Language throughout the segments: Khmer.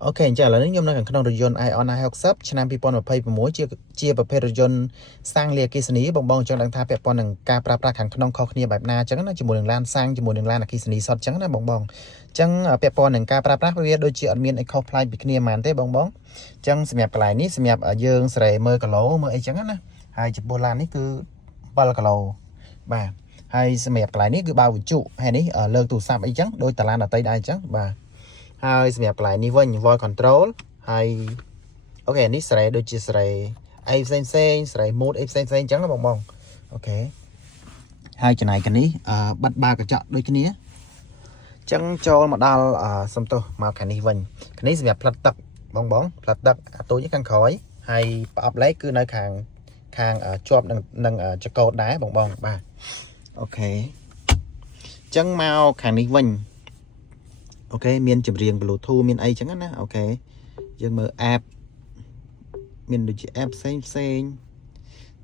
Ok, chả là những nhóm trong region Ion I học subឆ្នាំ2026ជាប្រភេទរយន្តសាំងលាគិសនីបងបងចង់ដឹងថាពាក់ព័ន្ធនឹងការប្រើប្រាស់ខាងក្នុងខុសគ្នាបែបណាអញ្ចឹងណាជាមួយនឹងឡានសាំងជាមួយនឹងឡានអគ្គិសនីសុទ្ធអញ្ចឹងណាបងបងអញ្ចឹងពាក់ព័ន្ធនឹងការប្រើប្រាស់វាដូចជាអត់មានអីខុសប្លែកពីគ្នាហ្មងទេបងបងអញ្ចឹងសម្រាប់កន្លែងនេះសម្រាប់យើងសេរីមើលគីឡូមើលអីអញ្ចឹងណាហើយចំពោះឡាននេះគឺ7គីឡូបាទហើយសម្រាប់កន្លែងនេះគឺបើវិជ្ជាហើយនេះលើកទូរស័ព្ទអីអញ្ចឹងដូចតាឡានដតៃដែរអញ្ចឹងបាទហើយសម្រាប់កន្លែងនេះវិញ voice control ហើយអូខេនេះសេរីដូចជាសេរីអីផ្សេងសេរី mood អីផ្សេងអញ្ចឹងណាបងអូខេហើយចំណែកនេះបិទបើកញ្ចក់ដូចគ្នាអញ្ចឹងចូលមកដល់សំទោសមកខាងនេះវិញខាងនេះសម្រាប់ផ្លិតទឹកបងផ្លិតទឹកអាទូចខាងក្រោយហើយប្រអប់លេខគឺនៅខាងជាប់នឹងចកោតដែរបងបាទអូខេអញ្ចឹងមកខាងនេះវិញអូខេមានចម្រៀង Bluetooth មានអីចឹងណាអូខេយើងមើល app មានដូចជា app ផ្សេង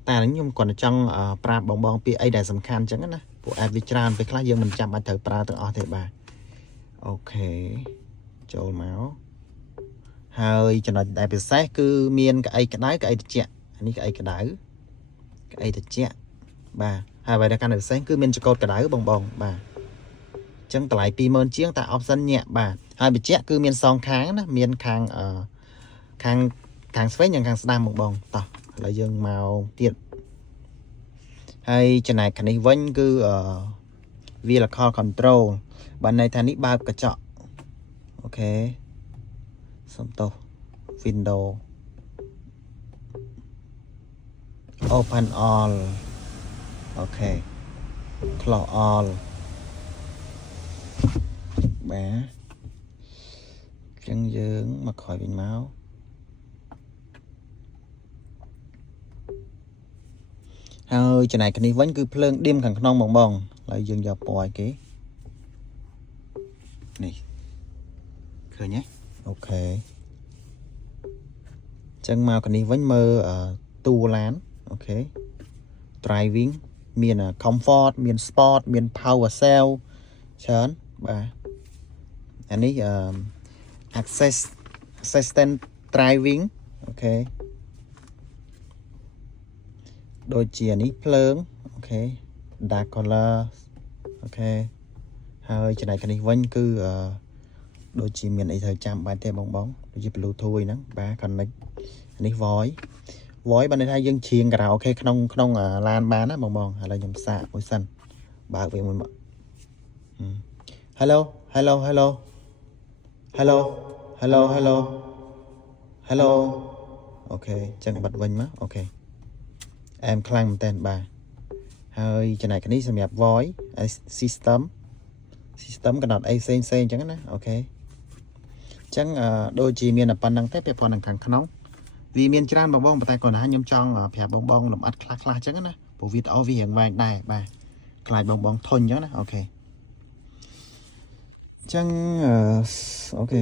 តែខ្ញុំគាត់ចង់ប្រាប់បងពីអីដែលសំខាន់ចឹងណាពួក app វាច្រើនពេលខ្លះយើងមិនចាំបាច់ត្រូវប្រើទាំងអស់ទេបាទអូខេចូលមកហើយចំណុចដែលពិសេសគឺមានកៅអីក្តៅកៅអីត្រជាក់នេះកៅអីក្តៅកៅអីត្រជាក់បាទហើយអ្វីដែលកាន់តែពិសេសគឺមានចកោតក្តៅបងបាទចឹងតម្លៃ 20000 ជាងតែ option ញាក់បាទហើយបញ្ជាក់គឺមានសងខាងណាមានខាងស្វែងនិងខាងស្ដាំបងតោះឥឡូវយើងមកទៀតហើយចំណែកខាងនេះវិញគឺvehicle control បានន័យថានេះបើកកញ្ចក់អូខេសំទោស window open all អូខេ close allបាទចឹងយើងមកក្រោយវិញមកហើយចំណែកនេះវិញគឺភ្លើងឌីមខាងក្នុងបងហើយយើងយកពណ៌ឲ្យគេនេះឃើញទេអូខេចឹងមកនេះវិញមើលតួឡានអូខេ driving មាន comfort មាន sport មាន power cell ច្រើនបាទអានេះassistant driving អូខេដូចជានេះភ្លើងអូខេ dark color អូខេហើយចំណែកនេះវិញគឺដូចជាមានអីត្រូវចាំបាច់ទេបងដូចជា Bluetooth ហ្នឹងបាទ connect នេះ voice បានន័យថាយើងច្រៀងខារ៉ាអូខេក្នុងឡានបានណាបងឥឡូវខ្ញុំសាកមួយសិនបើកវាមួយមក helloអូខេចឹងបិទវិញមកអូខេអែមខ្លាំងមែនតើបាទហើយចំណែកនេះសម្រាប់ voice system កណ្ដោតអីផ្សេងអញ្ចឹងណាអូខេអញ្ចឹងដូចជាមានតែប៉ុណ្្នឹងទេពាក់ព័ន្ធនឹងខាងក្នុងវាមានច្រើនបងប៉ុន្តែគាត់ថាខ្ញុំចង់ប្រាប់បងលំអិតខ្លះអញ្ចឹងណាព្រោះវីដេអូវារៀងវែងដែរបាទខ្លាចបងធុញអញ្ចឹងណាអូខេអញ្ចឹងអូខេ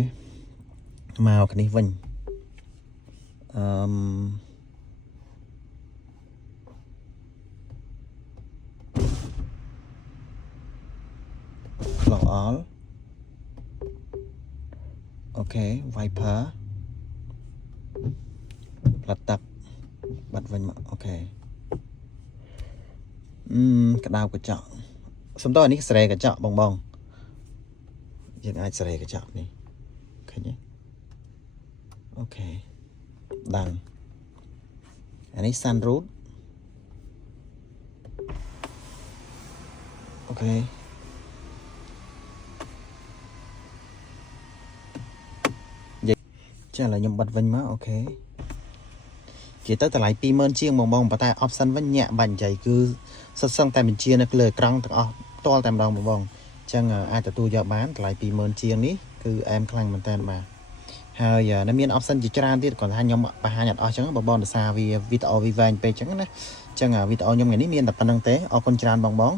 មកនេះវិញclose all អូខេ wiper ផ្លាត់ទឹកបាត់វិញមកអូខេក្តៅកញ្ចក់សំដៅនេះសេរីកញ្ចក់បងយើងអាចសេរីកញ្ចក់នេះឃើញទេអូខេដឹងអានេះ sunroof អូខេចាឥឡូវខ្ញុំបិទវិញមកអូខេជាទៅតម្លៃ 20000 ជាងបងប៉ុន្តែ option វិញញាក់បាញ់និយាយគឺសុទ្ធសឹងតែបញ្ជានៅលើអេក្រង់ទាំងអស់ផ្ទាល់តែម្ដងបងអញ្ចឹងអាចទទួលយកបានតម្លៃ 20000 ជាងនេះគឺអែមខ្លាំងមែនតើបាទហើយនៅមាន option ជាច្រើនទៀតគាត់ថាខ្ញុំបង្ហាញអត់អស់អញ្ចឹងបងដោយសារវាវីដេអូវាវែងពេកអញ្ចឹងណាអញ្ចឹងវីដេអូខ្ញុំថ្ងៃនេះមានតែប៉ុណ្្នឹងទេអរគុណច្រើនបង